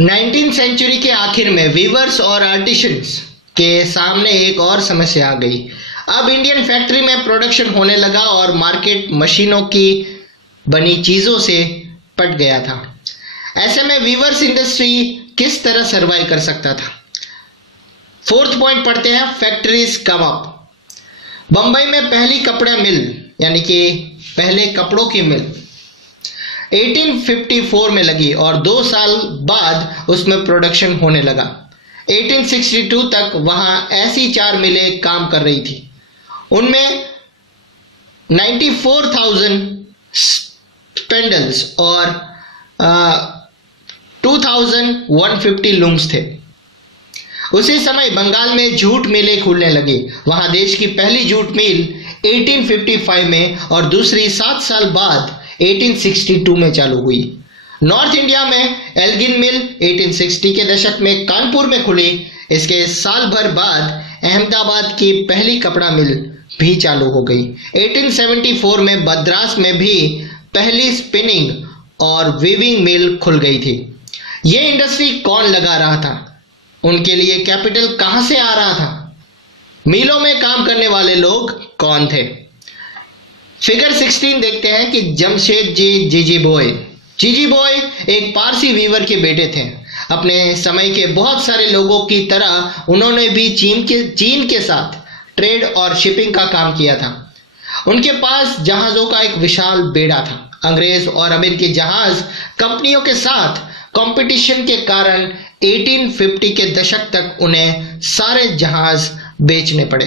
19वीं सेंचुरी के आखिर में वीवर्स और आर्टिशंस के सामने एक और समस्या आ गई। अब इंडियन फैक्ट्री में प्रोडक्शन होने लगा और मार्केट मशीनों की बनी चीजों से पट गया था। ऐसे में वीवर्स इंडस्ट्री किस तरह सर्वाइव कर सकता था। फोर्थ पॉइंट पढ़ते हैं, फैक्ट्रीज कम अप। बंबई में पहली कपड़ा मिल यानी कि पहले कपड़ों की मिल 1854 में लगी और 2 साल बाद उसमें प्रोडक्शन होने लगा। 1862 तक वहां ऐसी 4 मिलें काम कर रही थी। उनमें 94,000 स्पेंडल्स और 2,150 लूम्स थे। उसी समय बंगाल में जूट मिलें खुलने लगी। वहां देश की पहली जूट मिल 1855 में और दूसरी 7 साल बाद 1862 में चालू हुई। नॉर्थ इंडिया में एल्गिन मिल 1860 के दशक में कानपुर में खुली। इसके साल भर बाद अहमदाबाद की पहली कपड़ा मिल भी चालू हो गई। 1874 में मद्रास में भी पहली स्पिनिंग और वीविंग मिल खुल गई थी। ये इंडस्ट्री कौन लगा रहा था? उनके लिए कैपिटल कहां से आ रहा था? मिलों में काम करने वाले लोग कौन थे? फिगर 16 देखते हैं कि जमशेद जीजी बॉय एक पारसी वीवर के बेटे थे। अपने समय के बहुत सारे लोगों की तरह उन्होंने भी चीन के साथ ट्रेड और शिपिंग का काम किया था। उनके पास जहाजों का एक विशाल बेड़ा था। अंग्रेज और अमेरिकी जहाज कंपनियों के साथ कंपटीशन के कारण 1850 के दशक तक उन्हें सारे जहाज बेचने पड़े।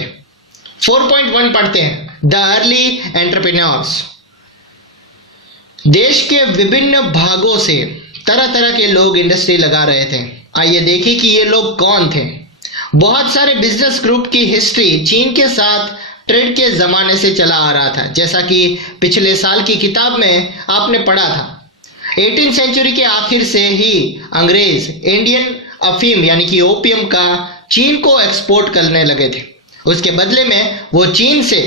4.1 पढ़ते हैं, द अर्ली एंटरप्रेन्योर्स। देश के विभिन्न भागों से तरह तरह के लोग इंडस्ट्री लगा रहे थे। आइए देखें कि ये लोग कौन थे। बहुत सारे बिजनेस ग्रुप की हिस्ट्री चीन के साथ ट्रेड के जमाने से चला आ रहा था, जैसा कि पिछले साल की किताब में आपने पढ़ा था। 18वीं सेंचुरी के आखिर से ही अंग्रेज इंडियन अफीम यानी कि ओपियम का चीन को एक्सपोर्ट करने लगे थे। उसके बदले में वो चीन से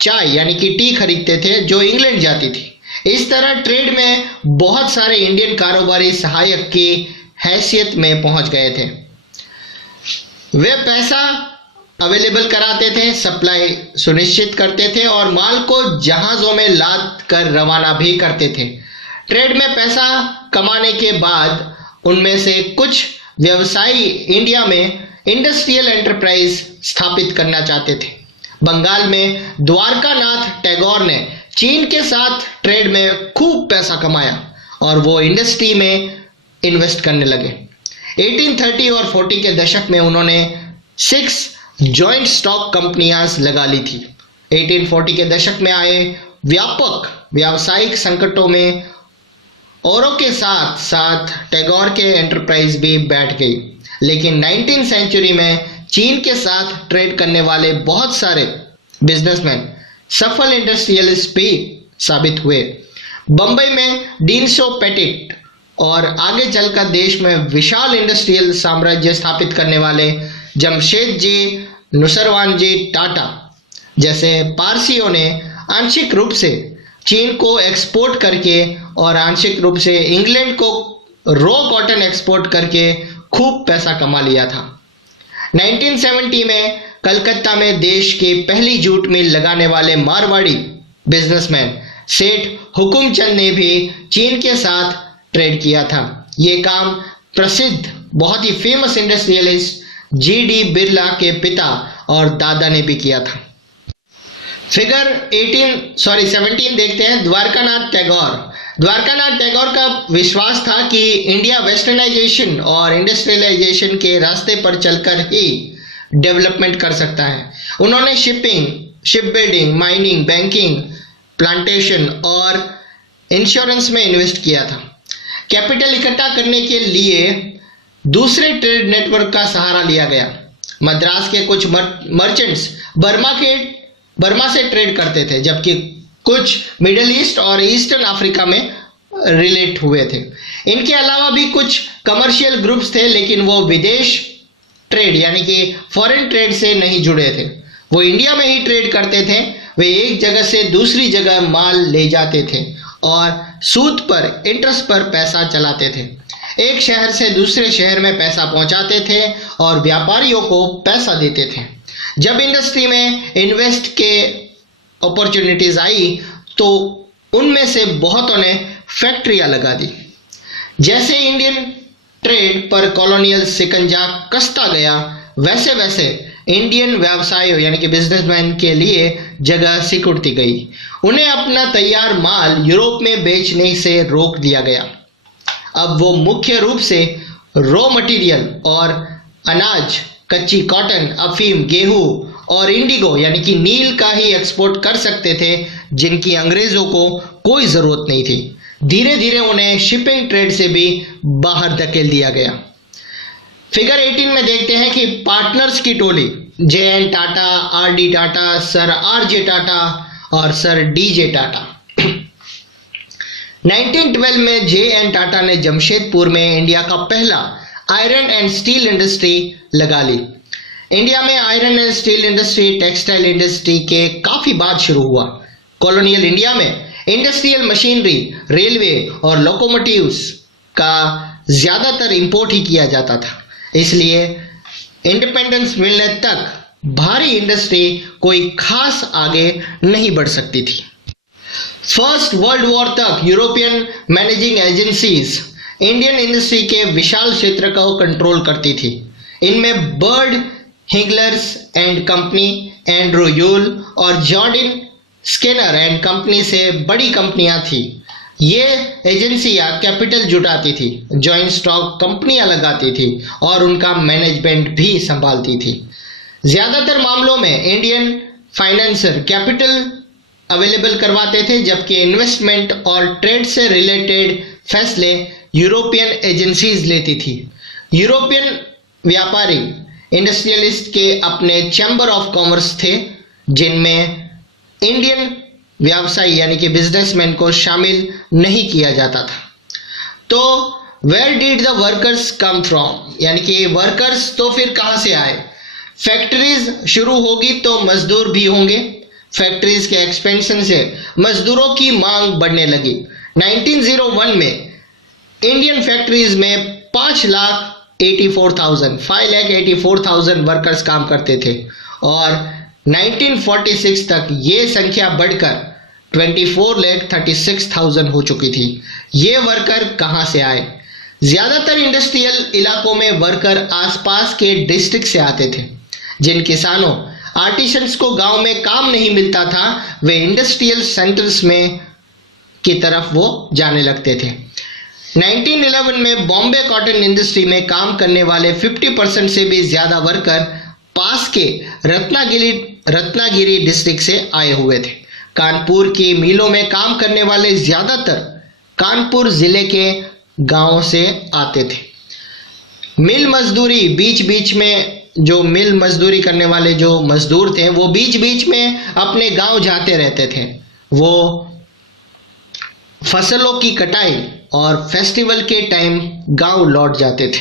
चाय यानी कि टी खरीदते थे जो इंग्लैंड जाती थी। इस तरह ट्रेड में बहुत सारे इंडियन कारोबारी सहायक की हैसियत में पहुंच गए थे। वे पैसा अवेलेबल कराते थे, सप्लाई सुनिश्चित करते थे और माल को जहाजों में लाद कर रवाना भी करते थे। ट्रेड में पैसा कमाने के बाद उनमें से कुछ व्यवसायी इंडिया में इंडस्ट्रियल एंटरप्राइज स्थापित करना चाहते थे। बंगाल में द्वारकानाथ टैगोर ने चीन के साथ ट्रेड में खूब पैसा कमाया और वो इंडस्ट्री में इन्वेस्ट करने लगे। 1830 और 40 के दशक में उन्होंने 6 जॉइंट स्टॉक कंपनियां लगा ली थी। 1840 के दशक में आए व्यापक व्यावसायिक संकटों में औरों के साथ साथ टैगोर के एंटरप्राइज भी बैठ गई। लेकिन 19वीं सेंचुरी में चीन के साथ ट्रेड करने वाले बहुत सारे बिजनेसमैन सफल इंडस्ट्रियलिस्ट भी साबित हुए। बंबई में डीनसो पेटिट और आगे चलकर देश में विशाल इंडस्ट्रियल साम्राज्य स्थापित करने वाले जमशेद जी नुसरवान जी टाटा जैसे पारसियों ने आंशिक रूप से चीन को एक्सपोर्ट करके और आंशिक रूप से इंग्लैंड को रॉ कॉटन एक्सपोर्ट करके खूब पैसा कमा लिया था। 1970 में कलकत्ता में देश की पहली जूट मिल लगाने वाले मारवाड़ी बिजनेसमैन सेठ हुकुमचंद ने भी चीन के साथ ट्रेड किया था। ये काम प्रसिद्ध बहुत ही फेमस इंडस्ट्रियलिस्ट जीडी बिरला के पिता और दादा ने भी किया था। फिगर 17 देखते हैं, द्वारकानाथ टैगोर का विश्वास था कि इंडिया वेस्टर्नाइजेशन और इंडस्ट्रियलाइजेशन के रास्ते पर चलकर ही डेवलपमेंट कर सकता है। उन्होंने shipping, ship building, mining, banking, plantation और इंश्योरेंस में इन्वेस्ट किया था। कैपिटल इकट्ठा करने के लिए दूसरे ट्रेड नेटवर्क का सहारा लिया गया। मद्रास के कुछ मर्चेंट्स बर्मा से ट्रेड करते थे, जबकि कुछ मिडिल ईस्ट और ईस्टर्न अफ्रीका में रिलेट हुए थे। इनके अलावा भी कुछ कमर्शियल ग्रुप्स थे, लेकिन वो विदेश ट्रेड यानी कि फॉरेन ट्रेड से नहीं जुड़े थे। वो इंडिया में ही ट्रेड करते थे। वे एक जगह से दूसरी जगह माल ले जाते थे और सूद पर, इंटरेस्ट पर पैसा चलाते थे। एक शहर से दूसरे शहर में पैसा पहुंचाते थे और व्यापारियों को पैसा देते थे। जब इंडस्ट्री में इन्वेस्ट के अपॉर्चुनिटीज आई तो उनमें से बहुतों ने फैक्ट्रियां लगा दी। जैसे इंडियन ट्रेड पर कॉलोनियल शिकंजा कसता गया, वैसे वैसे इंडियन व्यवसायियों यानी कि बिजनेसमैन के लिए जगह सिकुड़ती गई। उन्हें अपना तैयार माल यूरोप में बेचने से रोक दिया गया। अब वो मुख्य रूप से रॉ मटेरियल और अनाज, कच्ची कॉटन, अफीम, गेहूं और इंडिगो यानी कि नील का ही एक्सपोर्ट कर सकते थे, जिनकी अंग्रेजों को कोई जरूरत नहीं थी। धीरे धीरे उन्हें शिपिंग ट्रेड से भी बाहर धकेल दिया गया। फिगर 18 में देखते हैं कि पार्टनर्स की टोली JN Tata, RD Tata, sir RJ Tata और सर DJ टाटा। 1912 में JN टाटा ने जमशेदपुर में इंडिया का पहला आयरन एंड स्टील इंडस्ट्री लगा ली। इंडिया में iron and steel industry textile industry के काफी बाद शुरू हुआ। कॉलोनियल इंडिया में इंडस्ट्रियल मशीनरी, रेलवे और लोकोमोटिव्स का ज्यादातर इंपोर्ट ही किया जाता था, इसलिए इंडिपेंडेंस मिलने तक भारी इंडस्ट्री कोई खास आगे नहीं बढ़ सकती थी। फर्स्ट वर्ल्ड वॉर तक European managing agencies Indian industry के विशाल क्षेत्र को कंट्रोल करती थी। इनमें Bird Heilgers and company, Andrew Yule और जॉर्डिन स्किनर एंड कंपनी से बड़ी कंपनियां थी। ये एजेंसियां कैपिटल जुटाती थी, जॉइंट स्टॉक कंपनियां लगाती थी और उनका मैनेजमेंट भी संभालती थी। ज्यादातर मामलों में इंडियन फाइनेंसर कैपिटल अवेलेबल करवाते थे, जबकि इन्वेस्टमेंट और ट्रेड से रिलेटेड फैसले यूरोपियन एजेंसीज लेती थी। यूरोपियन व्यापारी इंडस्ट्रियलिस्ट के अपने चैम्बर ऑफ कॉमर्स थे, जिनमें इंडियन व्यवसायी यानी कि बिजनेसमैन को शामिल नहीं किया जाता था। तो where did the workers come from, यानी कि वर्कर्स तो फिर कहां से आए? फैक्ट्रीज शुरू होगी तो मजदूर भी होंगे। फैक्ट्रीज के एक्सपेंशन से मजदूरों की मांग बढ़ने लगी। 1901 में इंडियन फैक्ट्रीज में 5,84,000 वर्कर्स काम करते थे और 1946 तक ये संख्या बढ़कर 24,36,000 हो चुकी थी। ये वर्कर कहां से आए? ज्यादातर इंडस्ट्रियल इलाकों में वर्कर आसपास के डिस्ट्रिक्ट से आते थे। जिन किसानों, आर्टिसंस को गांव में काम नहीं मिलता था, वे इंडस्ट्रियल सेंटर्स में की तरफ वो जाने लगते थे। 1911 में बॉम्बे कॉटन इंडस्ट्री में काम करने वाले 50% से भी ज्यादा वर्कर पास के रत्नागिरी डिस्ट्रिक्ट से आए हुए थे। कानपुर की मिलों में काम करने वाले ज्यादातर कानपुर जिले के गांवों से आते थे। मिल मजदूरी बीच बीच में जो मिल मजदूरी करने वाले जो मजदूर थे वो बीच बीच में अपने गांव जाते रहते थे। वो फसलों की कटाई और फेस्टिवल के टाइम गांव लौट जाते थे।